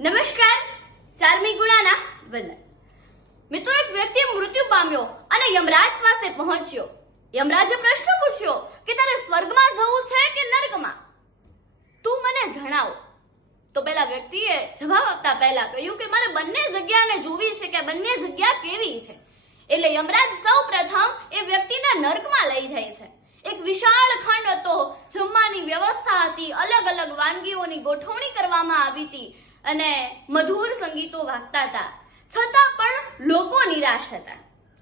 નમસ્કાર. 4મી ગુણાના વંદન. મિત્રો, એક વ્યક્તિ મૃત્યુ પામ્યો અને યમરાજ પાસે પહોંચ્યો. યમરાજે પ્રશ્ન પૂછ્યો કે તારે સ્વર્ગમાં જવું છે કે નર્કમાં? તું મને જણાવ. તો પેલા વ્યક્તિએ જવાબ આપતા પહેલા કહ્યું કે મારે બંને જગ્યાને જોવી છે કે બંને જગ્યા કેવી છે. એટલે યમરાજ સૌ પ્રથમ એ વ્યક્તિને નર્કમાં લઈ જાય છે. એક વિશાળ ખંડ હતો, જમવાની વ્યવસ્થા હતી, અલગ અલગ વાનગીઓની ગોઠવણી કરવામાં આવી હતી અને મધુર સંગીતો વાગતા હતા. છતાં પણ લોકો નિરાશ હતા.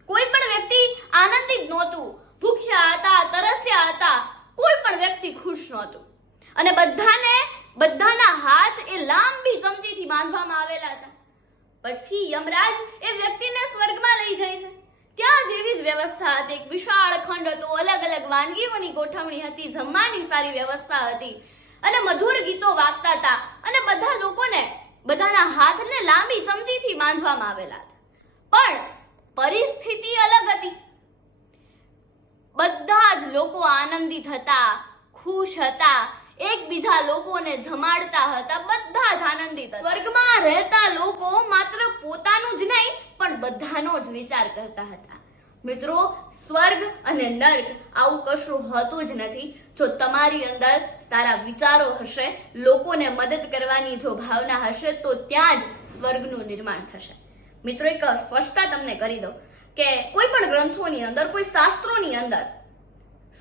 કોઈ પણ વ્યક્તિ આનંદિત નહોતું. ભૂખ્યા હતા, તરસ્યા હતા. કોઈ પણ વ્યક્તિ ખુશ નહોતું. અને બધાના હાથ એ લાંબી ચમચીથી બાંધવામાં આવેલા હતા. પછી યમરાજ એ વ્યક્તિને સ્વર્ગમાં લઈ જાય છે. ત્યાં જેવી જ વ્યવસ્થા હતી. એક વિશાળ ખંડ હતો, અલગ અલગ વાનગીઓની ગોઠવણી હતી, જમવાની સારી વ્યવસ્થા હતી અને મધુર ગીતો વાગતા હતા અને બધા લોકોને બધાના હાથને લાંબી ચમચીથી બાંધવામાં આવેલા હતા. પણ પરિસ્થિતિ અલગ હતી. બધા જ લોકો આનંદિત હતા, ખુશ હતા, એકબીજા લોકોને જમાડતા હતા. બધા જ આનંદિત હતા. સ્વર્ગમાં રહેતા લોકો માત્ર પોતાનું જ નહીં પણ બધાનો જ વિચાર કરતા હતા. મિત્રો, સ્વર્ગ અને નર્ક આવું કશું હોતું જ નથી. જો તમારી અંદર સારા વિચારો હશે, લોકોને મદદ કરવાની જો ભાવના હશે, તો ત્યાં જ સ્વર્ગનું નિર્માણ થશે. મિત્રો, એક સ્પષ્ટતા તમને કરી દઉં કે કોઈ પણ ગ્રંથોની અંદર, કોઈ શાસ્ત્રોની અંદર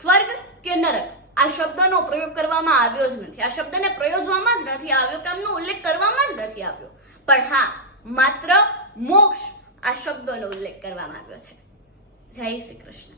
સ્વર્ગ કે નરક આ શબ્દનો પ્રયોગ કરવામાં આવ્યો જ નથી. આ શબ્દને પ્રયોજવામાં જ નથી આવ્યો કે આમનો ઉલ્લેખ કરવામાં જ નથી આવ્યો. પણ હા, માત્ર મોક્ષ આ શબ્દનો ઉલ્લેખ કરવામાં આવ્યો છે. જય શ્રી કૃષ્ણ.